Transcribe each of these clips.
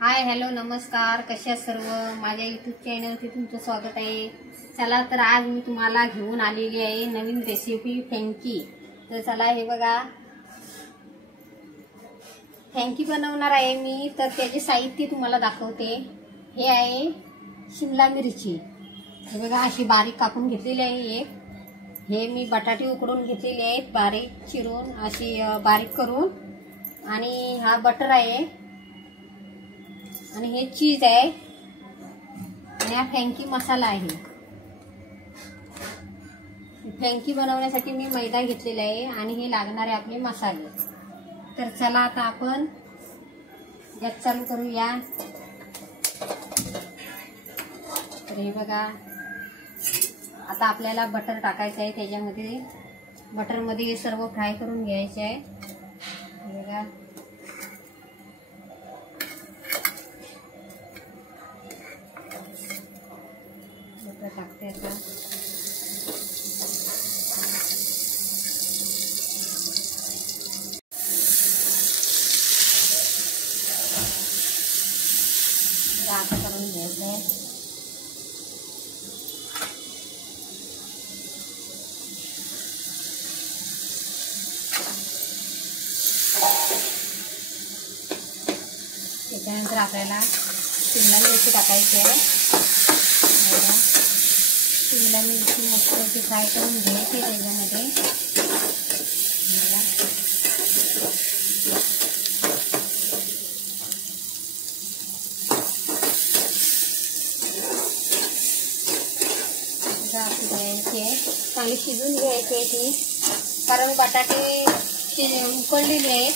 Hi hello नमस्कार, कशा सर्व माझ्या यूट्यूब चॅनलवरती तुमचं स्वागत आहे। चला तर आज मी तुम्हाला घेऊन आलेली आहे नवीन रेसिपी फ्रँकी। तर चला हे बघा, फ्रँकी बनवणार आहे मी। तर त्याचे साहित्य तुम्हाला दाखवते। हे आहे शिमला मिरची, हे बघा अशी बारीक कापून घेतलेली आहे। एक हे मी बटाटे उकडून घेतलेले आहेत बारीक चिरून अशी बारीक करून, आणि हा बटर आहे, आणि हे चीज आहे, आणि हा फ्रँकी मसाला आहे। फ्रँकी बनवण्यासाठी मी मैदा घेतलेला आहे, आणि हे लागणारे आपले मसाले। तर चला आता आपण गॅस चालू करूया। तर हे बघा, आता आपल्याला बटर टाकायचं आहे त्याच्यामध्ये। बटरमध्ये हे सर्व फ्राय करून घ्यायचे आहे। हे बघा, बटर टाकते आता। आता करून घ्यायचं आहे। त्याच्यानंतर आपल्याला शिमला मिरची टाकायची आहे। शिमला मिरची मस्त फ्राय करून घ्यायची त्याच्यामध्ये। चांगली शिजून घ्यायची आहे ती, कारण बटाटे उकळलेले आहेत।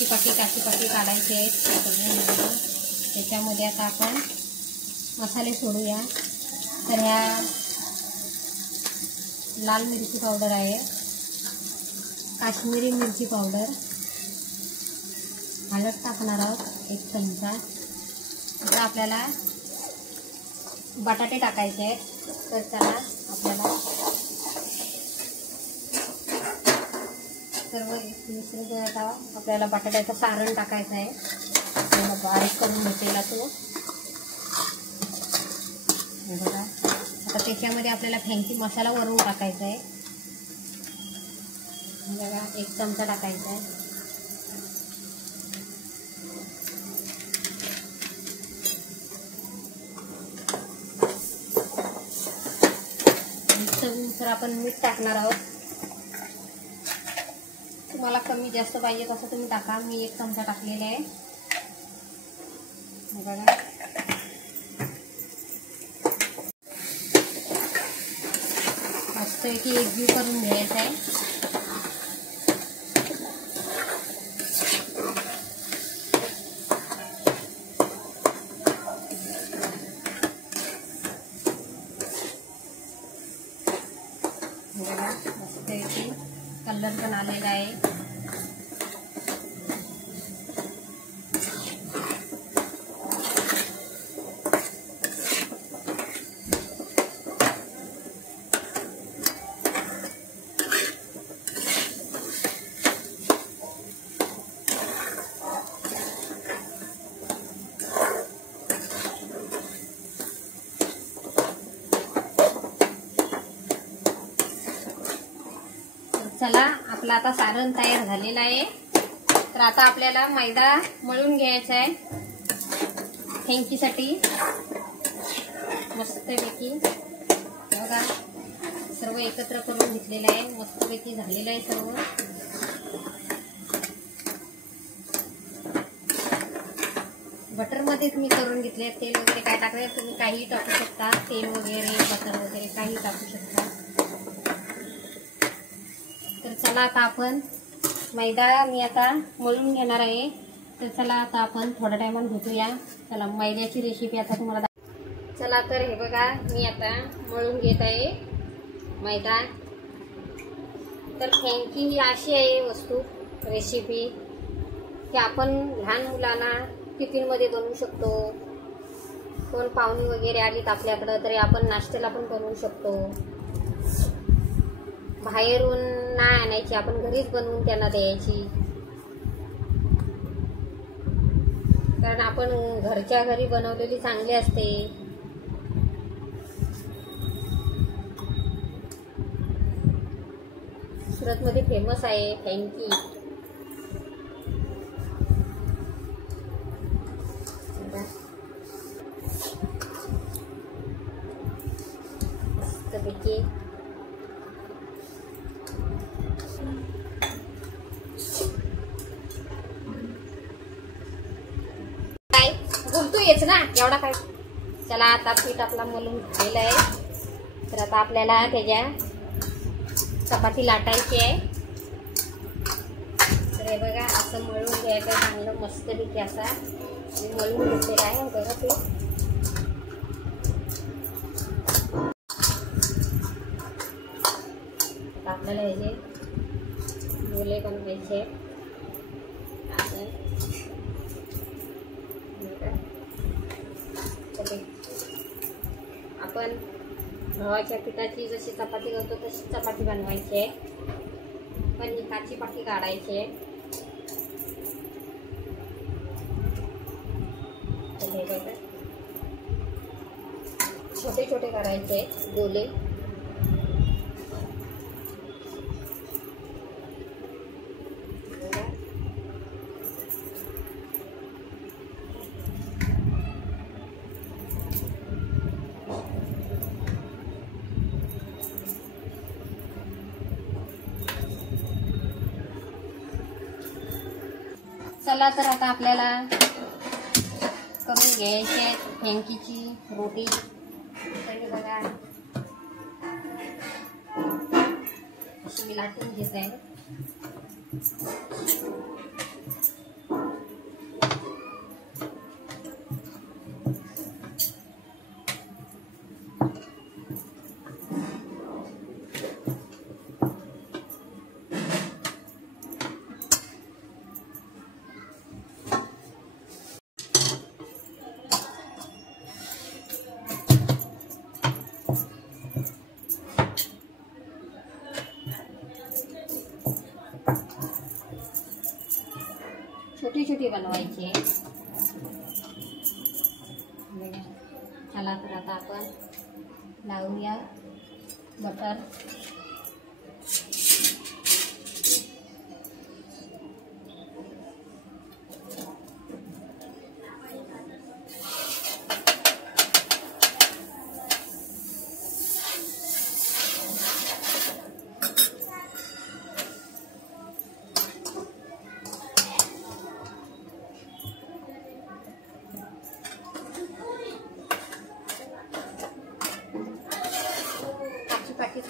काची काढायचे आहेत। त्याच्यामध्ये आता आपण मसाले सोडूया। तर ह्या लाल मिरची पावडर आहे, काश्मीरी मिरची पावडर, हळद टाकणार आहोत 1 चमचा। आता आपल्याला बटाटे टाकायचे आहेत। तर चला आपल्याला सर्व मिश्रण करत आहोत। आपल्याला बटाट्याचं सारण टाकायचं आहे, बारीक करून घेतलेला तो। बघा, आता त्याच्यामध्ये आपल्याला फ्रँकी मसाला वरून टाकायचा आहे। बघा, 1 चमचा टाकायचा आहे। चवीनुसार आपण मीठ टाकणार आहोत। तुम्हाला कमी जास्त पाहिजे तसं तुम्ही टाका। मी 1 चमचा टाकलेला आहे। बघा, मस्तपैकी एकजीव करून घ्यायचं आहे। बघा, मस्तपैकी कलर पण आलेला आहे। चला, आपला आता सारण तयार झालेलं आहे। तर आता आपल्याला मैदा मळून घ्यायचा आहे फ्रँकीसाठी मस्तपैकी। बघा, सर्व एकत्र करून घेतलेलं आहे, मस्तपैकी झालेलं आहे सर्व। बटरमध्ये तुम्ही करून घेतले, तेल वगैरे काय टाकले तुम्ही काही टाकू शकता, तेल वगैरे बटर वगैरे काही टाकू शकता। तर चला आता आपण मैदा मी आता मळून घेणार आहे। तर चला आता आपण थोड्या टायमात भेटूया। चला, मैद्याची रेसिपी आता तुम्हाला चला तर हे बघा, मी आता मळून घेत आहे मैदा। तर फ्रँकी ही अशी आहे वस्तू रेसिपी की आपण लहान मुलांना टिफिनमध्ये बनवू शकतो। कोण पाहुणे वगैरे आलीत आपल्याकडं तरी आपण नाश्त्याला पण बनवू शकतो। बाहेरून नाही आणायची, आपण घरीच बनवून त्यांना द्यायची. कारण आपण घरच्या घरी बनवलेली चांगली असते. सुरतमध्ये फेमस आहे फ्रँकी. मस्तपैकी काय बोलतोयच ना एवढा काय. चला आता पीठ आपला मलून घेतलेलं आहे. तर आता आपल्याला त्याच्या चपाती लाटायची आहे. तर हे बघा असं मळून घ्यायचं चांगलं मस्तपैकी असा मळून घेतलेला आहे बघा ते. आपल्याला ह्याचे गोले बनवायचे. आपण गव्हाच्या पिठाची जशी चपाती करतो तशी चपाती बनवायची आहे. पण ही काची पाकी काढायची आहे. छोटे छोटे करायचे गोले. चला तर आता आपल्याला करून घ्यायचे फ्रँकीची रोटी. तर बघा अशी मी लाटून घेत आहे. छोटी छोटी बनवायची. चला तर आता आपण लावूया बटर.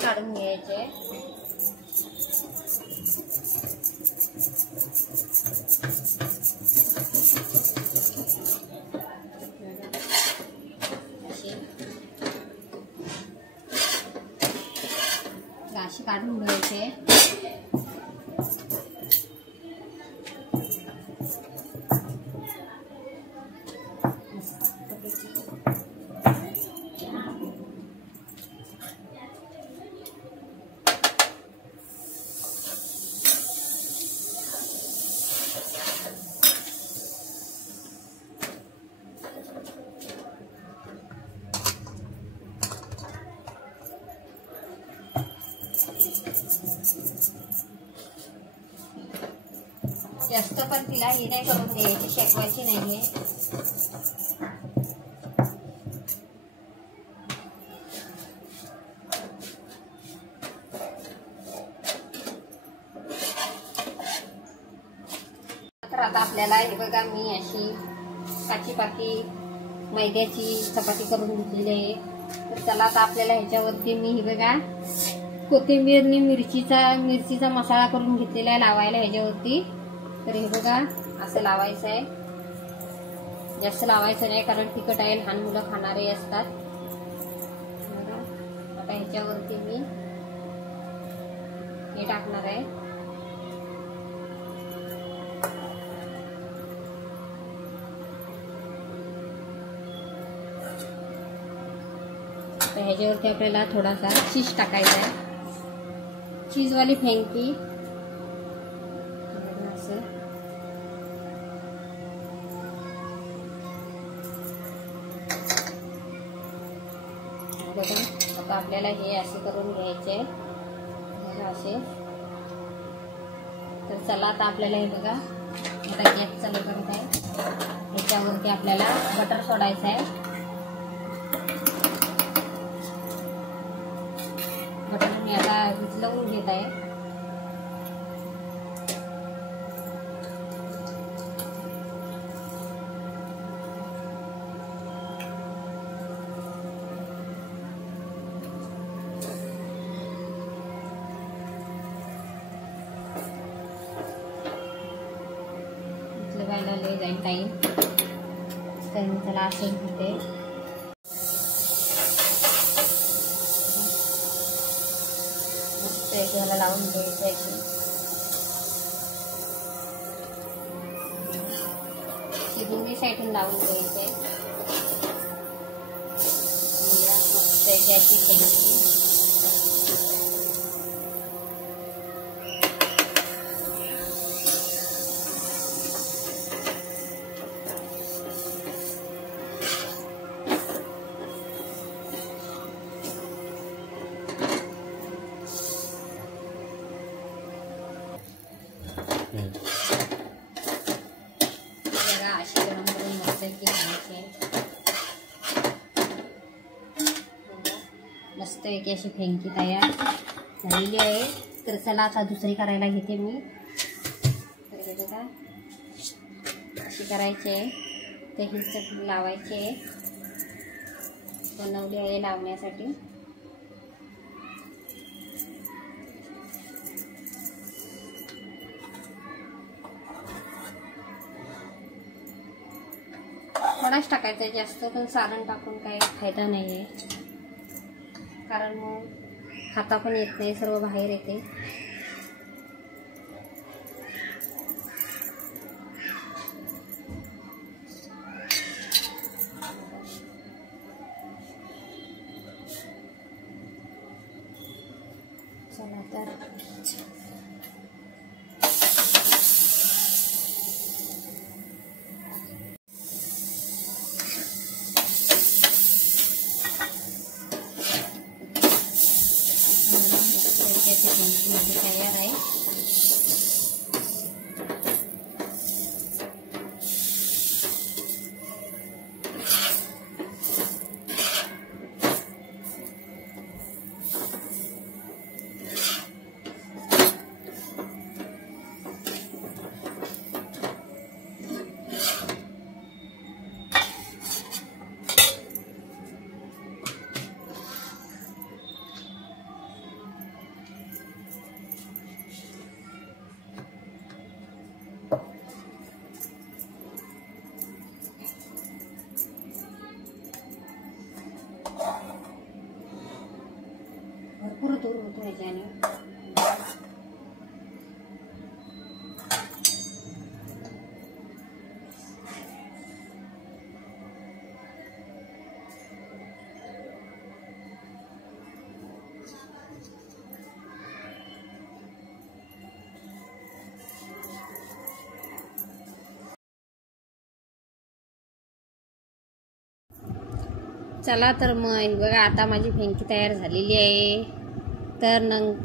काढून घ्यायचे. अशी काढून घ्यायचे. जास्त पण तिला हे नाही करून द्यायची, शेकवायची नाहीये. तर आता आपल्याला हे बघा मी अशी काची पाकी मैद्याची चपाती करून घेतलेली आहे. तर चला आता आपल्याला ह्याच्यावरती मी हे बघा कोथिंबीरनी मिरचीचा मसाला करून घेतलेला आहे लावायला ह्याच्यावरती. तर हे बघा असं लावायचं आहे. जास्त लावायचं नाही कारण तिखट आहे, लहान मुलं खाणारे असतात. आता ह्याच्यावरती मी हे टाकणार आहे. ह्याच्यावरती आपल्याला थोडासा चीज टाकायचा आहे. चीजवाली फ्रँकी असं बघा. आता आपल्याला हे असे करून घ्यायचे बघा असे. तर चला आता आपल्याला हे बघा आता गॅस चालू करत आहे. ह्याच्यावरती आपल्याला बटर सोडायचं आहे. बटर मी आता विचलवून घेत आहे. बघायला लय जाईल टाईम तर मी त्याला असं घेते. मस्त याला लावून घ्यायचं आहे. दोन्ही साईडून लावून घ्यायचं आहे. मस्त याची फ्रँकी जरा अशी गरम करून मस्त घ्यायची. मस्त एक अशी फ्रँकी तयार झालेली आहे. तर चला आता दुसरी करायला घेते मी. तर बघा अशी करायची आहे. तर ही चटणी लावायची आहे. बनवली आहे लावण्यासाठी. थोडाच टाकायचा आहे, जास्त पण सारण टाकून काही फायदा नाही आहे. कारण मग खाता पण येत नाही, सर्व बाहेर येते. चला तर तयार आहे. भरपूर दूर होतो ह्याच्याने. चला तर मग बघा आता माझी फ्रँकी तयार झालेली आहे. तर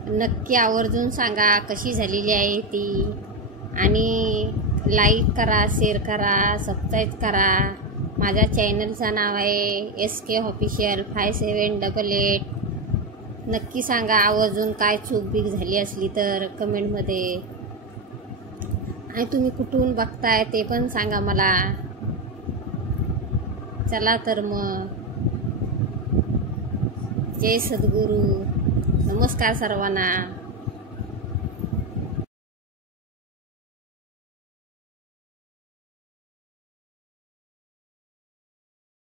नक्की आवर्जून सांगा कशी झालेली आहे ती. आणि लाईक करा, शेअर करा, सबस्क्राईब करा. माझ्या चॅनलचं नाव आहे SK ऑफिशियल 5788. नक्की सांगा आवर्जून काय चूक बीक झाली असली तर कमेंटमध्ये. आणि तुम्ही कुठून बघताय ते पण सांगा मला. चला तर मग जय सद्गुरू. नमस्कार सर्वांना.